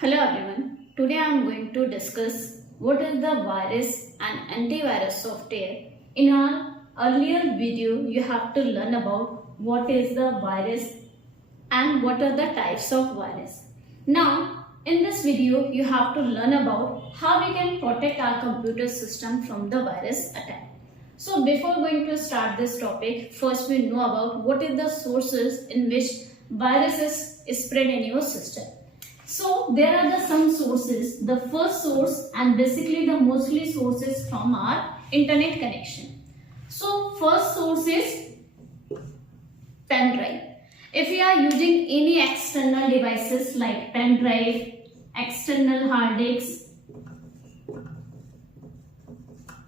Hello everyone. Today I am going to discuss what is the virus and antivirus software. In our earlier video, you have to learn about what is the virus and what are the types of virus. Now, in this video, you have to learn about how we can protect our computer system from the virus attack. So before going to start this topic, first we know about what is the sources in which viruses is spread in your system. So there are some sources. The first source and basically the mostly sources from our internet connection. So first source is pen drive. If you are using any external devices like pen drive, external hard disks,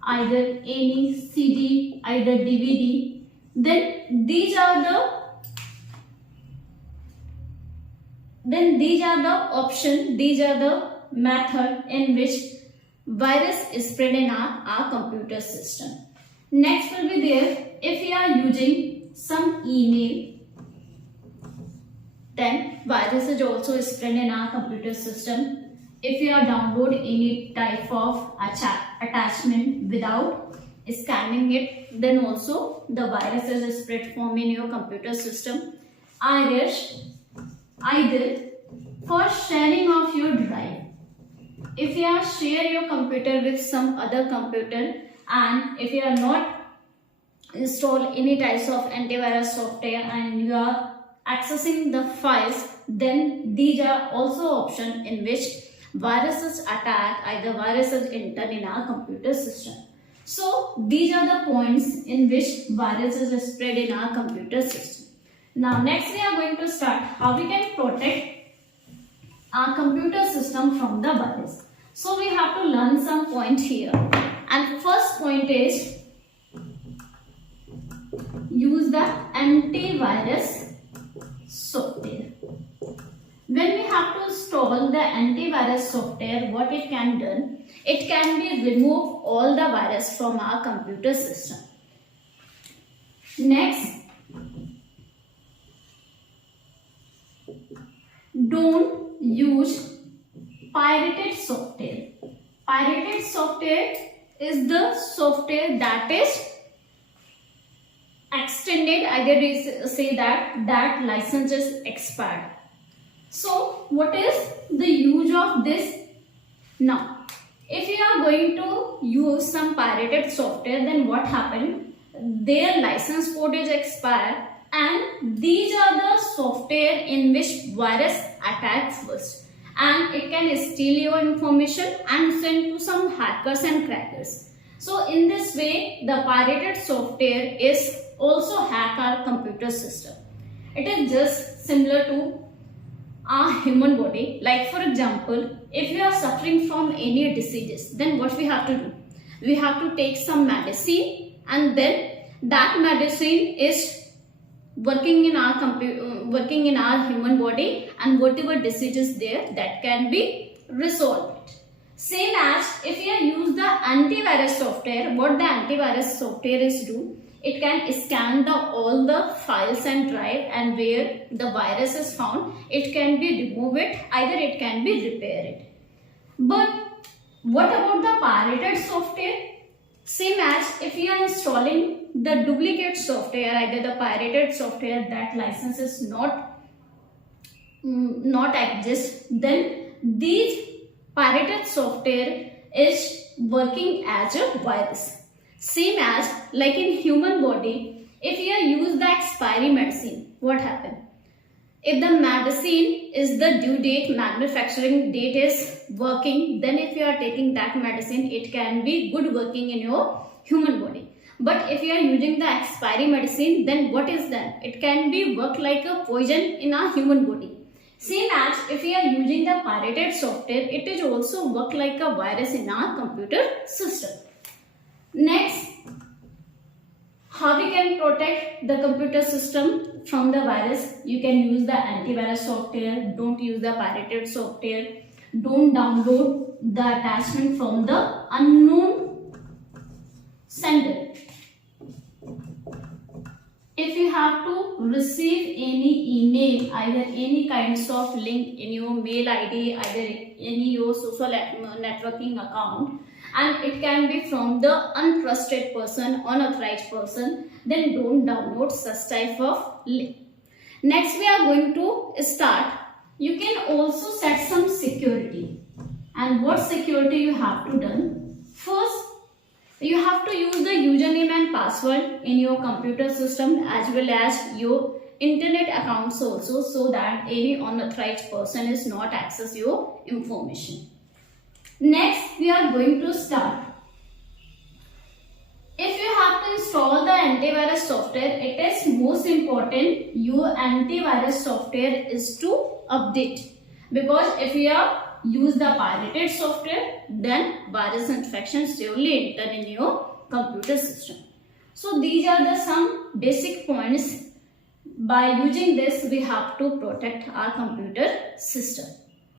either any CD, either DVD, then these are the option, these are the method in which virus is spread in our computer system. Next will be there, if you are using some email, then virus is also spread in our computer system. If you are download any type of attachment without scanning it, then also the virus is spread from in your computer system. Either for sharing of your drive. If you are share your computer with some other computer and if you are not install any types of antivirus software and you are accessing the files, then these are also option in which viruses attack, either viruses enter in our computer system. So these are the points in which viruses are spread in our computer system. Now next we are going to start how we can protect our computer system from the virus. So we have to learn some point here, and first point is use the antivirus software. When we have to install the antivirus software, what it can do, it can be remove all the virus from our computer system. Next, don't use pirated software. Pirated software is the software that is extended, either say that license is expired. So what is the use of this? Now, if you are going to use some pirated software, then what happened? Their license code is expired, and these are the software in which virus attacks first, and it can steal your information and send to some hackers and crackers. So in this way, the pirated software is also hack our computer system. It is just similar to our human body. Like for example, if you are suffering from any diseases, then what we have to do? We have to take some medicine, and then that medicine is working in our human body, and whatever disease is there, that can be resolved. Same as if you use the antivirus software, what the antivirus software is do, it can scan all the files and drive, and where the virus is found, it can be remove it, either it can be repair it. But what about the pirated software? Same as if you are installing the duplicate software, either the pirated software that license is not exist, then these pirated software is working as a virus. Same as like in human body, if you use the expiry medicine, what happen? If the medicine is the due date, manufacturing date is working, then if you are taking that medicine, it can be good working in your human body. But if you are using the expiry medicine, then what is that? It can be work like a poison in our human body. Same as if you are using the pirated software, it is also work like a virus in our computer system. Next, how we can protect the computer system from the virus? You can use the antivirus software. Don't use the pirated software. Don't download the attachment from the unknown sender. if you have to receive any email, either any kinds of link in your mail id, either any your social networking account, and it can be from the untrusted person, unauthorized person, then don't download such type of link. Next we are going to start. You can also set some security. And what security you have to done? First, you have to use the username and password in your computer system as well as your internet accounts also, so that any unauthorized person is not access your information. Next, we are going to start. If you have to install the antivirus software, it is most important your antivirus software is to update, because if you are use the pirated software, then virus infection surely enter in your computer system. So these are the some basic points. By using this, we have to protect our computer system.